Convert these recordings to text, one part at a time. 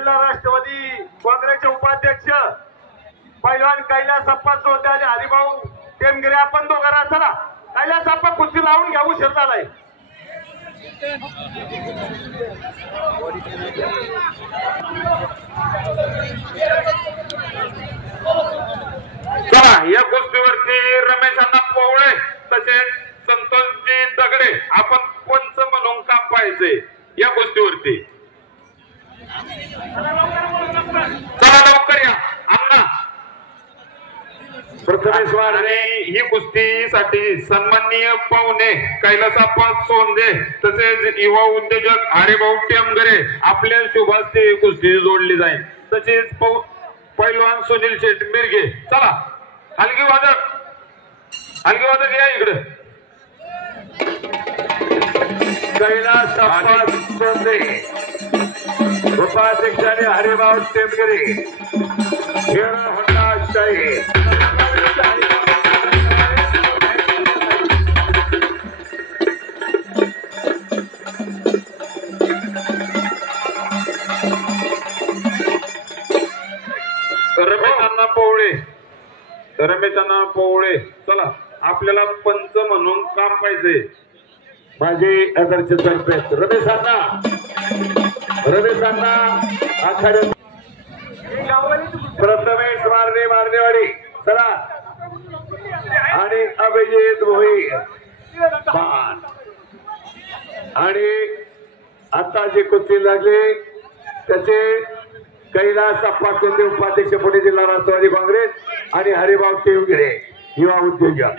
जिल्हा राष्ट्रवादी काँग्रेसचे उपाध्यक्ष पैलवान कैलास अप्पा चौधरी आणि हरिभाऊ टेमगिरे आपण दोघांना चला कैलास अप्पा कुस्ती लावून घ्या उशीर झालाय. चला या कुस्तीवरती रमेश अण्णा पोवळे तसेच संतोषजी दगडे आपण पंच म्हणून काम पाहिजे या कुस्तीवरती. चला लवकर या अण्णा. प्रथमेश आणि ही कुस्तीसाठी सन्माननीय पाहुणे कैलासप्पा सोंदे तसेच युवा उद्योजक हरिभाऊ टेमगिरे आपल्या शुभास्ते कुस्ती जोडली जाईल. तसेच पैलवान सुनील शेठ मिरगे. चला हलगी वादक या इकडे. कैलासप्पा सोंदे उपाध्यक्ष आणि हरिभाऊ टेमगिरे हिरो होंडा शाही रमेशांना पोवळे. चला आपल्याला पंच म्हणून काम पाहिजे. माझे आदर्श सरपंच रमेशांना आखाडे प्रथमेश मारणेवाडी चला आणि अभिजित भोईर आणि आता जे कुस्ती लागले त्याचे कैलास अप्पा सोंदे उपाध्यक्ष पुणे जिल्हा राष्ट्रवादी काँग्रेस आणि हरिभाऊ टेमगिरे युवा उद्योजक.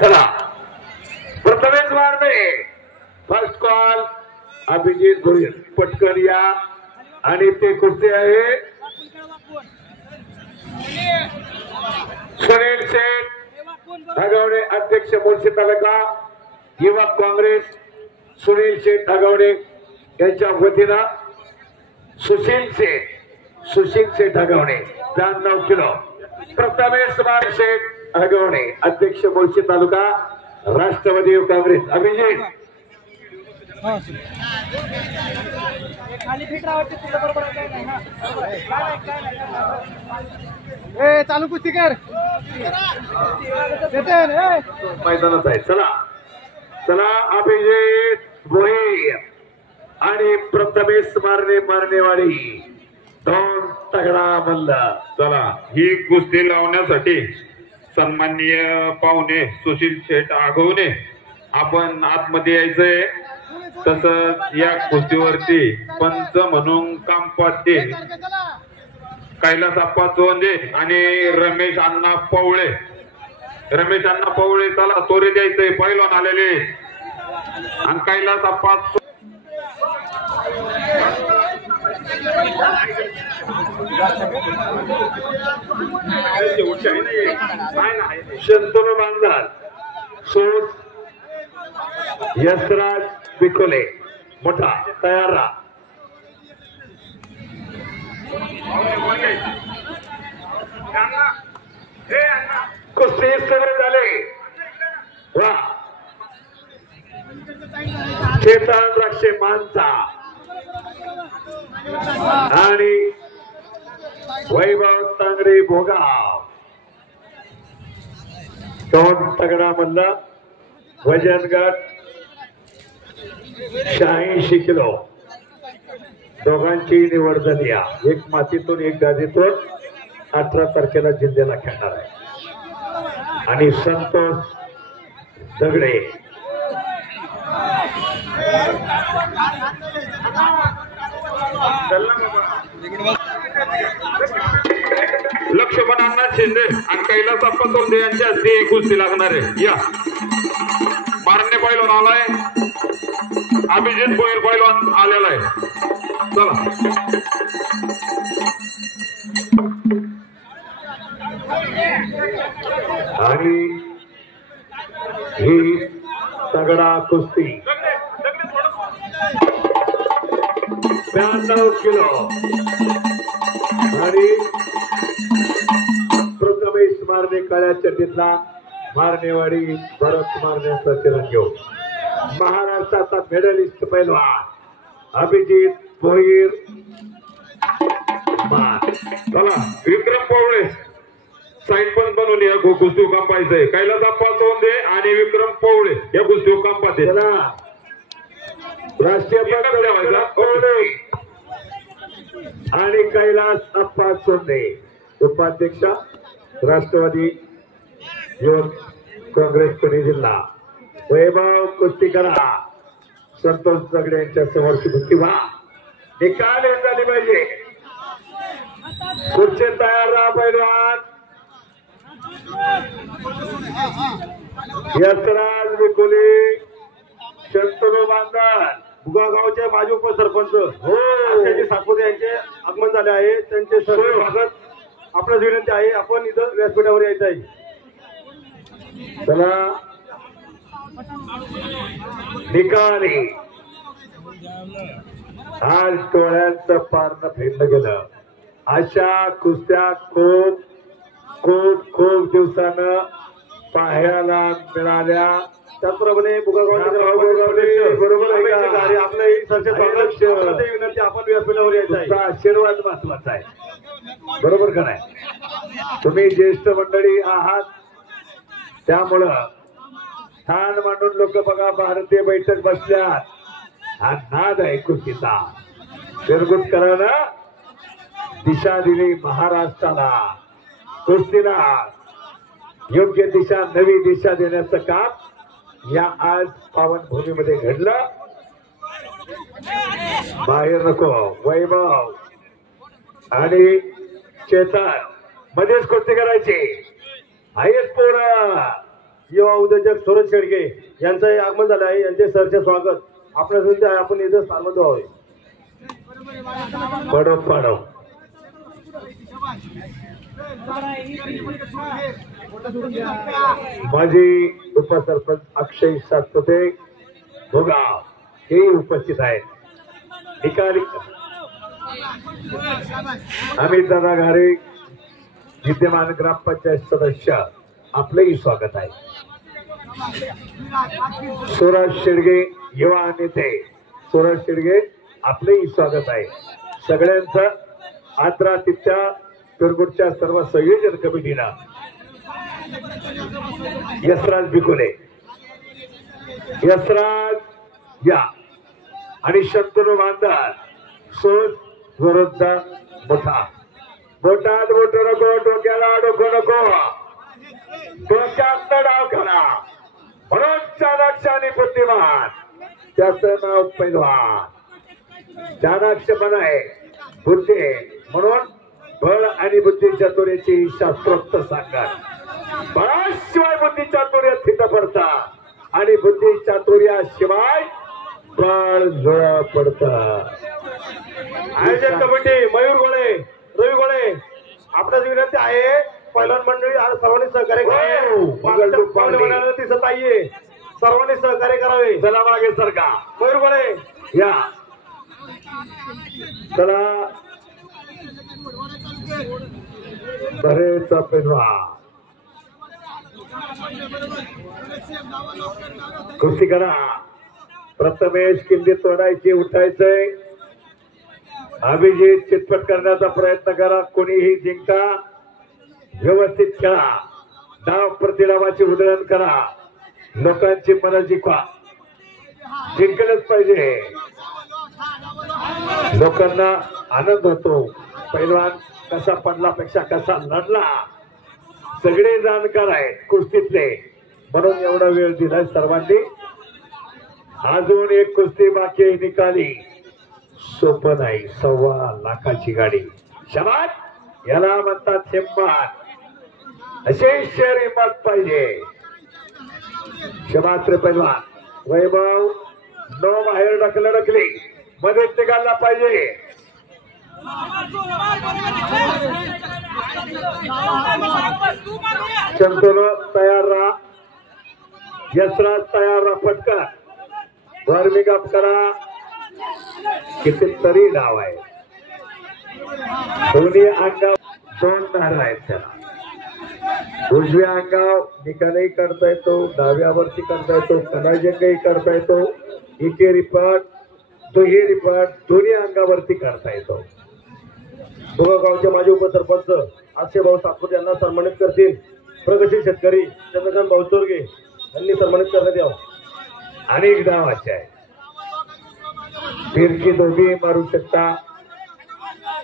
चला प्रथमेश मारणे फर्स्ट कॉल अभिजित भोईर पटकन या आणि ते कुस्ती आहे सुनील शेठ ढगावणे अध्यक्ष मुळशी तालुका युवा काँग्रेस सुनील शेठ ढगावणे यांच्या वतीनं सुशील शेठ ढगावणे 92 किलो. प्रथमेश शेठ ढगावणे अध्यक्ष मुळशी तालुका राष्ट्रवादी काँग्रेस. अभिजित चालू कुस्ती कर मैदानात आहे. चला अभिजित भोईर आणि प्रथमेश मारणेवाडी दोन तगडा मल्ल. चला ही कुस्ती लावण्यासाठी सन्माननीय पाहुणे सुशील शेठ आगवणे आपण आतमध्ये यायचंय. तसंच या कुस्तीवरती पंच म्हणून काम पाहतील कैलास अप्पा चोंदे आणि रमेश अण्णा पवळे. चला तोरे द्यायचंय पैलवान आलेले आणि कैलास अप्पा शंतनू बांधाल सोड यशराज बिकोले मोठा तयार राहा. कुस्ती सगळे झाले. वा चेतन द्राक्षे मानचा आणि वैभव तांगरे भोगाव दोन तगडा मधला वजन गट 86 किलो. दोघांची निवड झाली. एक मातीतून एक गादीतून 18 तारखेला जिल्ह्याला खेळणार आहे. आणि संतोष दगडे लक्ष्मण अण्णा शिंदे आणि कैलास अप्पा सोंदे यांच्या हस्ते एक कुस्ती लागणार आहे. या मारणे पैलवान आलाय, अभिजित भोईर पैलवान आलेला आहे. चला कडा कुस्ती 92 किलो आणि प्रथमेश मारणे काळ्या चड्डीतला मारणेवाडी भरत मारण्याचा तिरंगो महाराष्ट्राचा मेडलिस्ट पैलवान अभिजित भोईर चला विक्रम पवळे साईड पण बनवली या कुस्ती कंपायचंय कैलास अप्पा सोंदे आणि विक्रम पवळे या कुस्ती कंपाते त्याला राष्ट्रीय पवळे आणि कैलास अप्पा सोंदे उपाध्यक्ष राष्ट्रवादी युवक काँग्रेस पुणे जिल्हा वैभव कुस्ती करा संतोष दगडे यांच्या समोरची कुस्ती व्हा निकाल झाली पाहिजे पुढचे तयार राहा पैलवान यशराज विकोले शंतनू बांधण बुगागावचे माजी उपसरपंच हो सातपुते यांचे आगमन झाले आहे त्यांचे सर्व स्वागत आपल्याच विनंती आहे आपण इथं व्यासपीठावर यायचं आहे चला निकाली आज डोळ्यांचं पारणं फेडलं गेलं अशा कुस्त्या खूप खूप खूप दिवसानं पाहायला मिळाल्या त्याचप्रमाणे बुगागावचे बरोबर आहे का? आपलं सरचे स्वागत विनंती आपण व्यासपीठावर यायचं आहे तुमचा आशीर्वाद महत्वाचा आहे बरोबर का नाही तुम्ही ज्येष्ठ मंडळी आहात त्यामुळं स्थान मांडून लोक बघा भारतीय बैठक बसल्यात हा नाद आहे कुस्तीचा फिरगुट करायला दिशा दिली महाराष्ट्राला कुस्तीला योग्य दिशा नवी दिशा देण्याचं काम या आज पावनभूमीमध्ये घडलं बाहेर नको वैभव आणि चेतन मध्येच कुस्ती करायची आहेत पोरं युवा उद्योजक सूरज शेडगे यांचंही आगमन झालं आहे यांचे सरचे स्वागत आपल्या विनंती आहे आपण इथं स्थानबद्ध व्हावे पडो पडो माजी उपसरपंच अक्षय सातपुते भोगाव हे उपस्थित आहेत निकाली अमित दादा घारे विद्यमान ग्रामपंचायत सदस्य आपलंही स्वागत आहे सूरज शेडगे युवा नेते सूरज शेडगे आपलंही स्वागत आहे सगळ्यांचं आदरातिथ्य पिरगुटच्या सर्व संयोजन कमिटीला यशराज बिकोले यशराज या आणि शंतनू बांधण सोज विरुद्ध मोठा बोटात बोट नको डोक्याला डोकं नको डोक्यात डाव करा म्हणून चाणाक्ष आणि बुद्धिमान त्याचं नाव पैलवान चाणाक्ष पण आहे बुद्धी म्हणून बळ आणि बुद्धी चातुर्याची शास्त्रोक्त सांगत बळाशिवाय बुद्धी चातुर्य थित पडता आणि बुद्धी चातुर्याशिवाय बळ जोळ पडत आयोजक कमिटी मयूर गोळे रवी गोळे आपल्याच विनंती आहे पहिल्यान मंडळी आज सर्वांनी सहकार्य करावे दिसत आहे सर्वांनी सहकार्य करावे चला मागे सरका मयूर गोळे या चला बरेचा पेनवा कुस्ती करा प्रथमेश किल्ली तोडायची उठायचंय अभिजित चितपट करण्याचा प्रयत्न करा कोणीही जिंका व्यवस्थित खेळा डाव प्रतिडावाची उधळण करा लोकांची मन जिंकवा जिंकलंच पाहिजे लोकांना आनंद होतो पैलवान कसा पडलापेक्षा कसा लढला सगळे जाणकार आहेत कुस्तीतले म्हणून एवढा वेळ दिलाय सर्वांनी अजून एक कुस्ती बाकी आहे निकाली सोपं नाही 1.25 लाखाची गाडी शबात याला म्हणतात हिम्मत असे शेर हिम्मत पाहिजे शबात रे पैलवान वैभव नो बाहेर ढकली मध्ये निघाला पाहिजे शंतनू तयार राहा यशराज तयार फटका वर्मिंग करा. कितीतरी डाव आहे. दोन्ही अंगाव 2 धारा आहेत त्याला. उजव्या अंगाव निकालही करता येतो, डाव्यावरती करता येतो, कलाजंगही करता येतो, एकेरी पट दुहेरी पट दोन्ही अंगावरती करता येतो. गावचे माजी उपसरपंच अक्षय भाऊ सातपुते यांना सन्मानित करतील. प्रगतशील शेतकरी चंद्रकांत भाऊचोरगे यांनी सन्मानित करण्यात यावं. अनेक डावाचे आहे. फिरकी दोघी मारू शकता,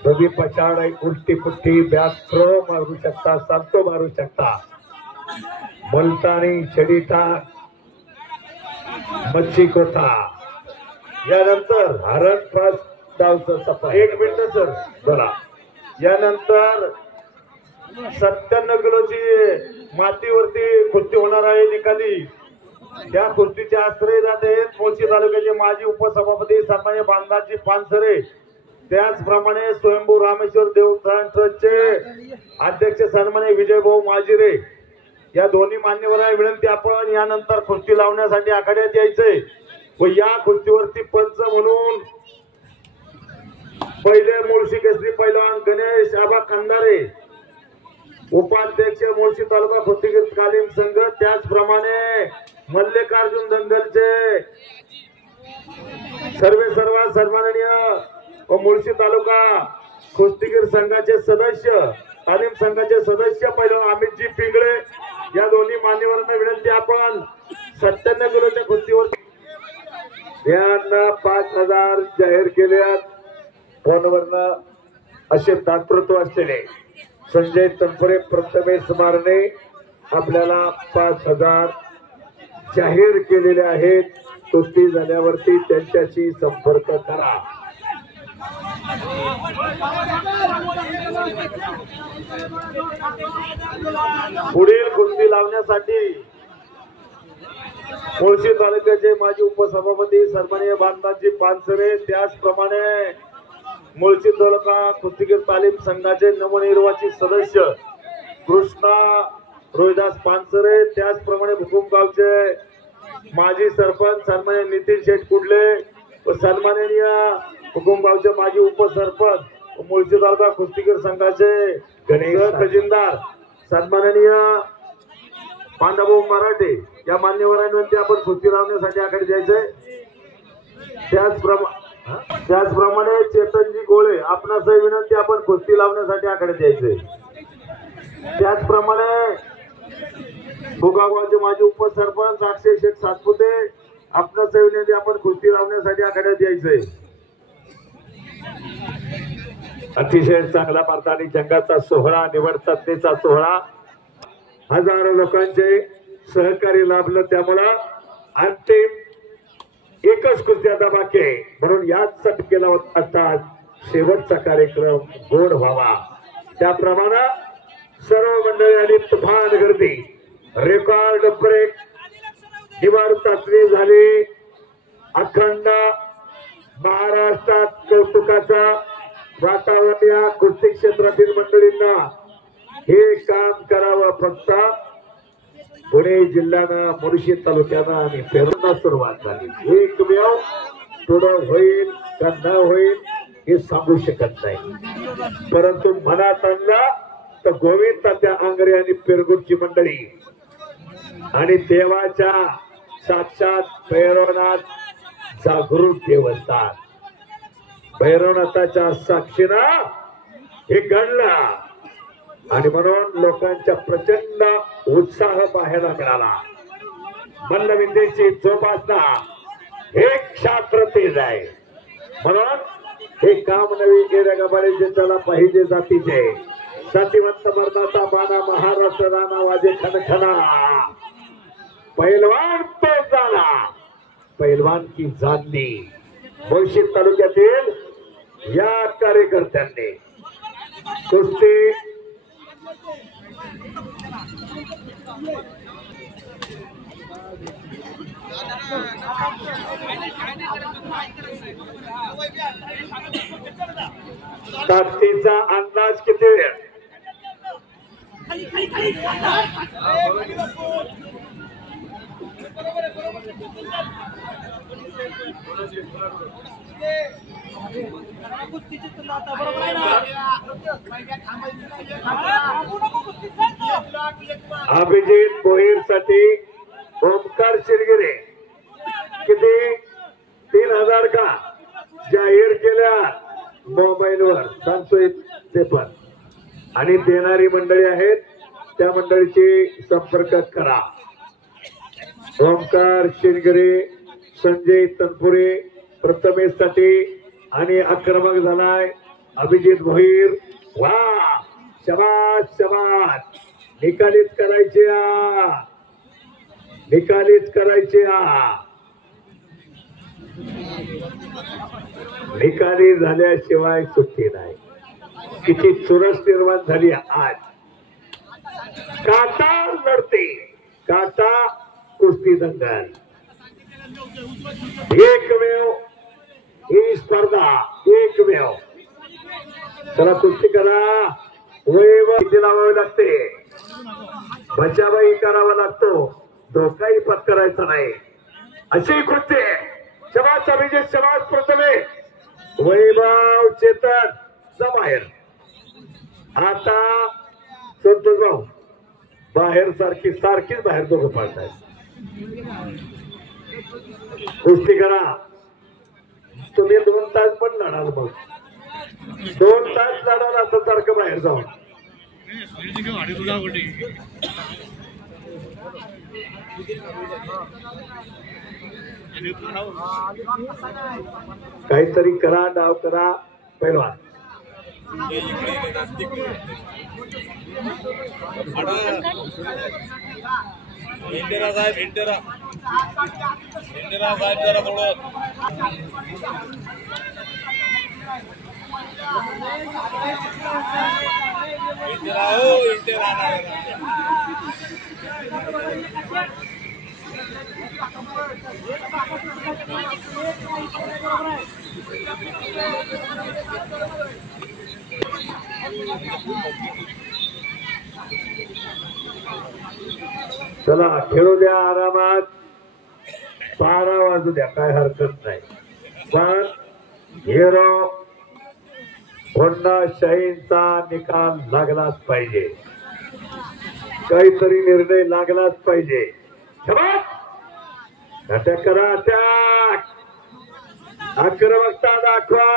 दोघी पछाड उलटी पुट्टी बॅक थ्रो मारू शकता, सांतो मारू शकता. मुलतानी छडीटा मच्छी कोथा यानंतर हरण फर्स्ट डावचं सफा. 1 मिनिट सर बोला. यानंतर 97 किलोची मातीवरती कुस्ती होणार आहे निकाली. त्या कुस्तीचे आश्रय जाते मोर्शी तालुक्याचे माजी उपसभापती सन्मान्य बांधाजी पानसरे, त्याचप्रमाणे स्वयंभू रामेश्वर देवस्थान ट्रस्टचे अध्यक्ष सन्मान्य विजयभाऊ माजिरे. या दोन्ही मान्यवरांना विनंती आपण यानंतर कुस्ती लावण्यासाठी आखाड्यात यायचंय व या कुस्तीवरती पंच म्हणून पहिले मुळशी केसरी पैलवान गणेश आबा खंदारे, उपाध्यक्ष मुळशी तालुका कुस्तीगीर तालीम संघ, त्याचप्रमाणे मल्लिकार्जुन दंगलचे सर्व सन्माननीय व मुळशी तालुका कुस्तीगीर संघाचे सदस्य तालीम संघाचे सदस्य पैलवान अमितजी पिंगळे. या दोन्ही मान्यवरांना विनंती आपण 97 किलोच्या कुस्तीवर यांना 5000 जाहीर केले. फोनवरनं असे दातृत्व असलेले संजय तंपरे, प्रथमेश मारणे आपल्याला 5000 जाहीर केलेले आहेत. कुस्ती झाल्यावरती त्यांच्याशी संपर्क करा. पुढील कुस्ती लावण्यासाठी मुळशी तालुक्याचे माजी उपसभापती सन्माननीय बांधाजी पानसरे, त्याचप्रमाणे मुळशी तालुका कुस्तीगीर तालीम संघाचे नवनिर्वाचित सदस्य कृष्णा रोहिदास पानसरे, त्याचप्रमाणे भुकुमगावचे माजी सरपंच सन्मान्य नितीन शेठ कुडले व सन्माननीय हुकुमगावचे माजी उपसरपंच मुळशी तालुका कुस्तीगीर संघाचे गणेश खजिनदार सन्माननीय पांडुभाऊ मराठे या मान्यवरांविनंती आपण कुस्ती लावण्यासाठी आकडे द्यायचे. त्याचप्रमाणे चेतनजी गोळे आपणास विनंती आपण कुस्ती लावण्यासाठी आकडे द्यायचे. त्याचप्रमाणे भुगावचे माजी उपसरपंच अक्षय शेठ सातपुते आपणास विनंती आपण कुस्ती लावण्यासाठी आखाड्यात यायचंय. अतिशय चांगला भारताने जंगाचा सोहळा, निवड चाचणीचा सोहळा, हजारो लोकांचे सहकार्य लाभलं. त्यामुळं अंतिम एकच कुस्ती आता बाकी आहे म्हणून याच केला होता शेवटचा कार्यक्रम गोड व्हावा. त्याप्रमाणे सर्व मंडळी आणि तुफान गर्दी, रेकॉर्ड ब्रेक, निवड चाचणी झाली. अखंड महाराष्ट्रात कौतुकाचा वातावरण या कुस्ती क्षेत्रातील मंडळींना हे काम करावं. फक्त पुणे जिल्ह्यानं मुळशी तालुक्यानं आणि पेरूंना सुरुवात झाली. एकमेव पुढं होईल का न होईल हे सांगू शकत नाही, परंतु मनात आणला तर गोविंद तात्या आंगरे आणि पेरगुटची मंडळी आणि देवाच्या साक्षात भैरवनाथ जागृत देवस्थान, भैरवनाथाच्या साक्षीनं हे घडलं आणि म्हणून लोकांचा प्रचंड उत्साह पाहायला मिळाला. मल्लविद्येची जोपासना हे शास्त्र तेज आहे म्हणून हे काम नवी गेल्या गबाळीचे त्याला पाहिजे जातीचे जातीवंत मर्दाचा बाणा महाराष्ट्र राणा वाजे खनखना. पैलवान तो झाला, पैलवान की जानली. मुळशी तालुक्यातील या कार्यकर्त्यांनी कुस्ती ताकदीचा अंदाज किती वेळ अभिजित भोईर साठी ओमकार शिरगिरे किती 3000 का जाहीर केल्या मोबाईलवर सांगतोय ते पण आणि देणारी मंडळी आहेत त्या मंडळीची संपर्क करा. ओमकार शिरगिरे संजय तनपुरे प्रथमेश साठी आणि आक्रमक झालाय अभिजित भोईर. वा शबास शबास निकालीच करायचे निकालीच करायचे निकाली झाल्याशिवाय सुट्टी नाही. किती चुरस निर्माण झाली आज. काटा लढते काटा कुस्ती दंगल एकमेव ही स्पर्धा एकमेव. चला कुस्ती करा. वैभव किती लावावे लागते बचावाही करावा लागतो धोकाही पत्करायचा नाही अशी कुस्ती. शबास अभिजित शबास प्रथमे वैभव चेतन बाहेर. आता संतोष भाऊ बाहेर सारखीच बाहेर दोघं पाळतायत. कुस्ती करा. तुम्ही 2 तास पण लढाल मग 2 तास लढाल असं सारखं बाहेर जाऊन. काहीतरी करा डाव करा पहिलवान. इंदिरा साहेब इंदिरा साहेब जरा थोडं इंदिरा हो इंदिरा चला खेळू द्या आरामात 12 वाजू द्या काय हरकत नाही. पण हिरो होंडा शाहींचा निकाल लागलाच पाहिजे काहीतरी निर्णय लागलाच पाहिजे. अटॅक करा अटॅक आक्रमकता दाखवा.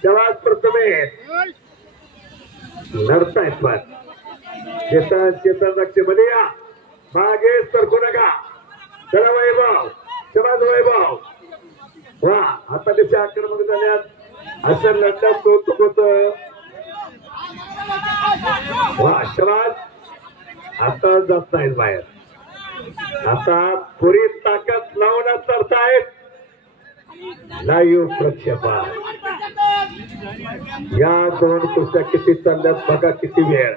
शबास प्रथमे लढतायत पण चेतन लक्षमध्ये या मागे सरकू नका. चला वैभव शबास वैभव. वा आता कसे आक्रमक झाल्यात असं लढण्यात कौतुक होत. वा शबास. आता जात नाहीत बाहेर. आता पुरी ताकद लावण्यात करतायत. लाईव्ह प्रक्षेपण. या 2 कुस्त्या किती चालल्यात बघा किती वेळ.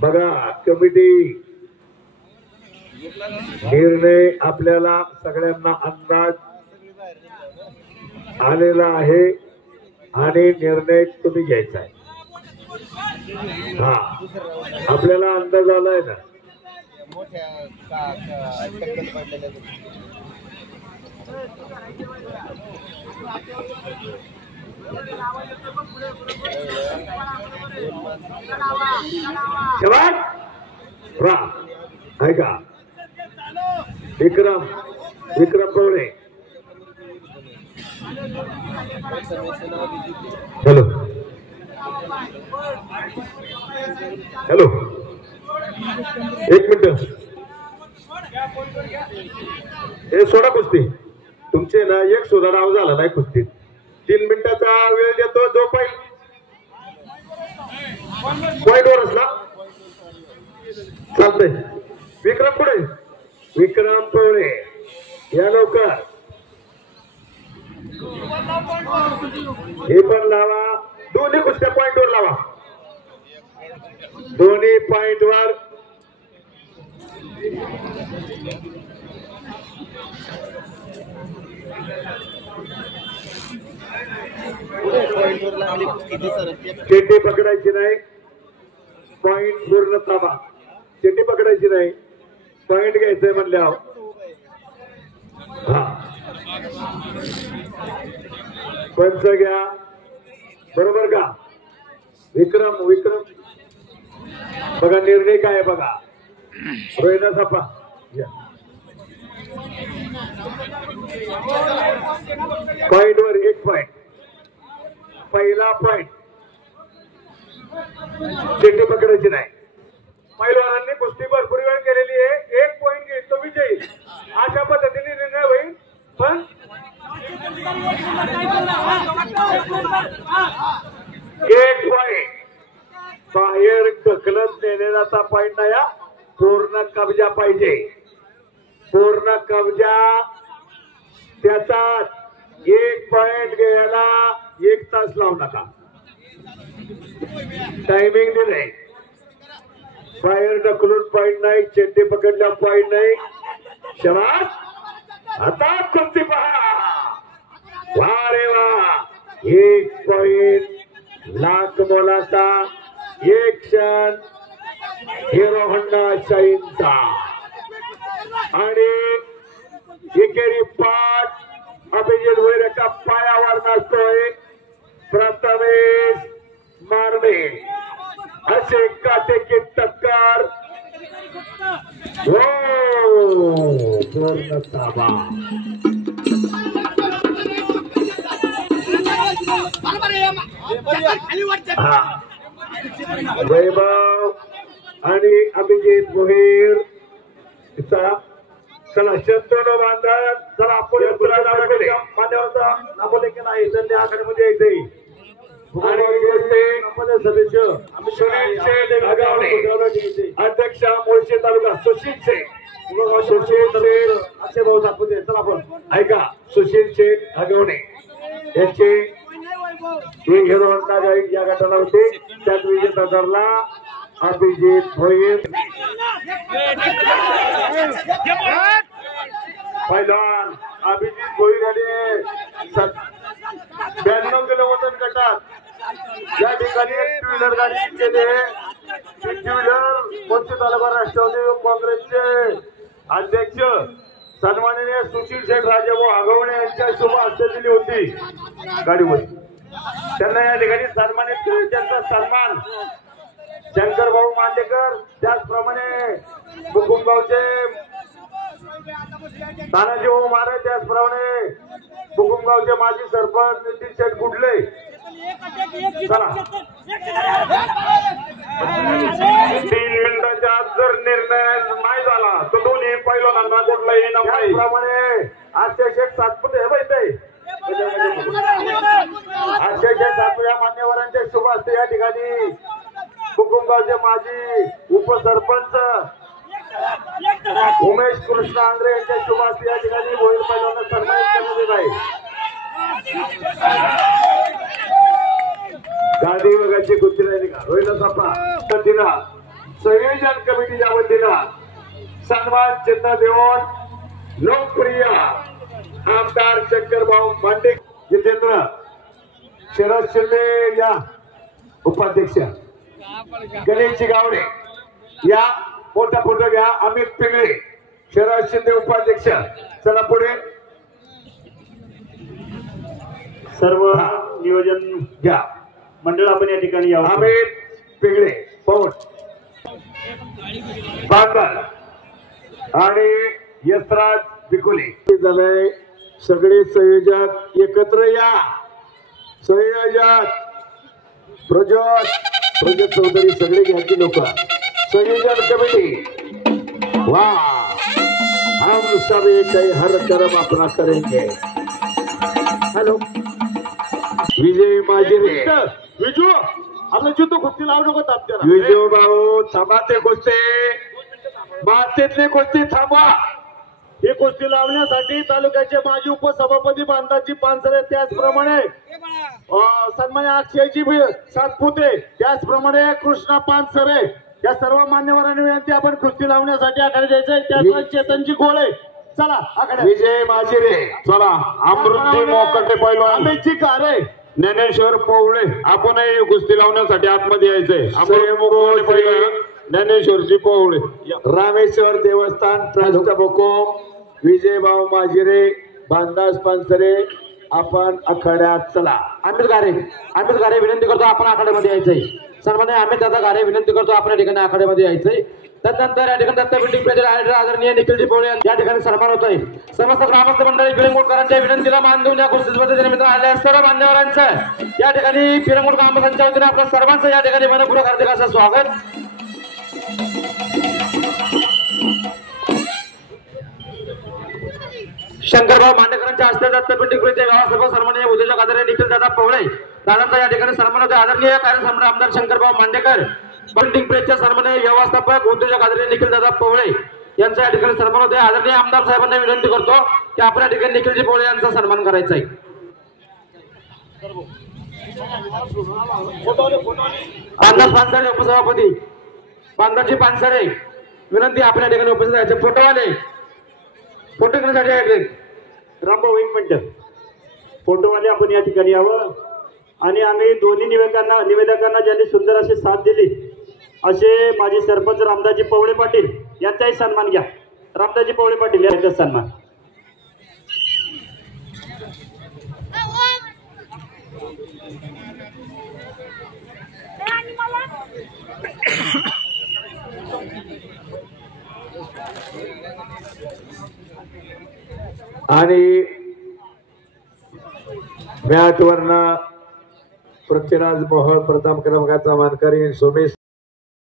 बघा कमिटी निर्णय आपल्याला सगळ्यांना अंदाज आलेला आहे आणि निर्णय तुम्ही घ्यायचा आहे. हा आपल्याला अंदाज आलाय ना. वा ऐका Vikram Pawale. Hello hello 1 minute. हे सोडा कुस्ती तुमचे ना एक सुद्धा डाव झाला नाही कुस्तीत. 3 मिनिटाचा वेळ देतो. जो पॉइंट वर असला चालतंय. विक्रम पुढे विक्रम पवळे या लवकर. हे पण लावा. दोन्ही कुस्त्या पॉइंट वर लावा. दोन्ही पॉइंट वर चेटी पकडायची नाही, पॉइंट पूर्ण ताबा. चेटी पकडायची नाही, पॉइंट घ्यायचंय म्हणल्यावर. हा पंच घ्या, बरोबर का? विक्रम बघा निर्णय काय आहे बघा. रोहिणा सापा पॉइंट वर एक पॉइंट, पहिला पॉइंट. चेटी पकडायची नाही. पैलवानांनी कुस्ती भरपूर वेळ केलेली आहे. एक पॉइंट घेईल तो विजयी. अशा पद्धतीने निर्णय होईल. पण एक पॉइंट बाहेर ढकलत नेलेला पॉइंट नाही हा. पूर्ण कब्जा पाहिजे, पूर्ण कब्जा. त्याचा एक पॉइंट घ्यायला 1 तास लावू नका. टायमिंग दिले. बाहेर ढकलून पॉइंट नाही, चेट्टी पकडल्या पॉइंट नाही. शबाश. आता कुस्ती पहा. वा रे वा. एक पॉइंट लाख मोलाचा. एक क्षण हिरो होंडा शाहीनचा. आणि एकेरी पाठ अभिजित वैरका पायावर नाचतोय. प्रथमेश मारणे असे काटेकी टक्कर. पूर्ण ताबा. वैभव आणि अभिजित भोईर. चला शंतनू बांधत. चला आपण मान्यवरचा नामोल्लेखन आहे. त्यांनी आघाडीमध्ये यायचंय. आणि सदस्य सुनील शेठ आगावणे, अध्यक्ष मुळशी तालुका. सुशील शेठ, अक्षय भाऊ सातपुते. चला आपण ऐका. सुशील शेठ आगवणे यांचे हिरो होंडा गाईड या गटाला होते. त्यात विजेता ठरला अभिजित भोईर. पहिलवान अभिजित भोईर यांनी 92 किलो वजन गटात या ठिकाणी टू व्हीलर गाडी केली. टू व्हीलर मुळशी तालुका राष्ट्रवादी काँग्रेसचे अध्यक्ष सन्माननीय सुशील शेठ राजाभाऊ आगवणे यांच्या शुभ हस्ते दिली होती गाडीवर. त्यांना या ठिकाणी सन्मानित केले. त्यांचा सन्मान शंकर भाऊ मांडेकर, त्याचप्रमाणे बुकुमगावचे तानाजी भाऊ मारे, त्याचप्रमाणे बुकुमगावचे माजी सरपंच नितीन शेठ गुडले. चला 3 मिनिटाच्या आत जर निर्णय नाही झाला तर दोन्ही पैलवानांना कुठलाही इनाम नाही. त्याप्रमाणे अक्षय शेठ सातपुते हे माहिती अक्षय शेठ सातपुते या मान्यवरांच्या शुभ हस्ते या ठिकाणी बुकुमगावचे माजी उपसरपंच उमेश कृष्ण आंग्रे यांच्या शुभ हस्ते या ठिकाणी भोईर पैलवानांना सन्मानित करण्यात येत आहे. गादी वगैरे कुस्ती राहिली का? रोहिला सापा वतीनं, संयोजन कमिटीच्या वतीनं सन्मान चिन्ह देऊन लोकप्रिय आमदार शंकरभाऊ मांडे, जितेंद्र शरद शिंदे या उपाध्यक्ष, गणेश गावडे या मोठा फोटो घ्या. अमित पिंगळे शरद शिंदे उपाध्यक्ष. चला पुढे सर्व नियोजन घ्या. मंडळ आपण या ठिकाणी यावं. अमित पिंगळे पवन बांगल आणि यशराज बिकुले झालंय. सगळे संयोजक एकत्र या. संयोजक प्रजोत चौधरी सगळे घ्यायची लोक. संयोजन कमिटी वा हम सब एक हर कर्म अपना करेंगे. हॅलो विजय माजिरे. विजू आपलं जुतो कुस्ती लावू नको तात्याला. विजू भाऊ थांबा. ते कुस्ती मातेतली कुस्ती थांबा. ही कुस्ती लावण्यासाठी तालुक्याचे माजी उपसभापती बांधाची पानसरे, त्याचप्रमाणे सन्मान्य अक्षयजी सातपुते, त्याचप्रमाणे कृष्णा पानसरे, या सर्व मान्यवरांनी विनंती आपण कुस्ती लावण्यासाठी आखाडे द्यायचंय. त्याचप्रमाणे चेतनजी गोळे, चला आखाडे. विजय माजिरे, चला अमृतजी मोकटे पैलवान, अमितजी कारे, ज्ञानेश्वर पवळे, आपणही कुस्ती लावण्यासाठी आतमध्ये यायचंय. स्वयंभू श्री ज्ञानेश्वरजी पवळे, रामेश्वर देवस्थान ट्रस्ट भोकोम, विजयभाऊ माजिरे, भानदास पानसरे, आपण आखाड्यात चला. अमित गारे विनंती करतो आपण आखाड्यामध्ये यायचंय. सन्मान्य अमित दादा गारे विनंती करतो आपण या ठिकाणी आखाड्यामध्ये यायचंय. त्यानंतर या ठिकाणी दत्तपिंडी प्रजा आदरणीय निखिलजी पोळे या ठिकाणी सन्मान होतोय. समस्त ग्रामस्थ मंडळी फिरंगोटकरांच्या विनंतीला मान देऊन या कुस्ती स्पर्धेच्या निमित्त आलेल्या सर्व मान्यवरांचं या ठिकाणी फिरंगोट ग्रामस्थांच्या वतीने आपल्या सर्वांचं या ठिकाणी मनपूर्वक हार्दिक असं स्वागत. शंकरभाऊ मांडेकरांच्या हस्ते दत्तपिंडी प्रजा व्यवस्थापक सन्माननीय उद्योजक आदरणीय निखिल दादा पवळे दादांचा या ठिकाणी सन्मान होतोय. आदरणीय कार्यसम्राट आमदार शंकरभाऊ मांडेकर, बिल्डिंग प्रेसच्या सन्माननीय व्यवस्थापक उद्योजक आदरणीय निखिल दादा पवळे यांचा या ठिकाणी सन्मान होतोय. आदरणीय आमदार साहेबांना विनंती करतो की आपण या ठिकाणी निखिलजी पवळे यांचा सन्मान करायचा आहे. पानदास पानसरे उपसभापती, पानदासजी पानसरे विनंती आपण या ठिकाणी उपस्थित राहायचे. फोटोवाले फोटो घेण्यासाठी रामभाऊ एक मिनिट, फोटोवाले आपण या ठिकाणी यावं. आणि आम्ही दोन्ही निवेदकांना ज्यांनी सुंदर अशी साथ दिली असे माजी सरपंच रामदासजी पवळे पाटील यांचाही सन्मान घ्या. रामदासजी पवळे पाटील यांचा सन्मान. आणि मॅटवरनं पृथ्वीराज मोहोळ प्रथम क्रमांकाचा मानकरी सोमेश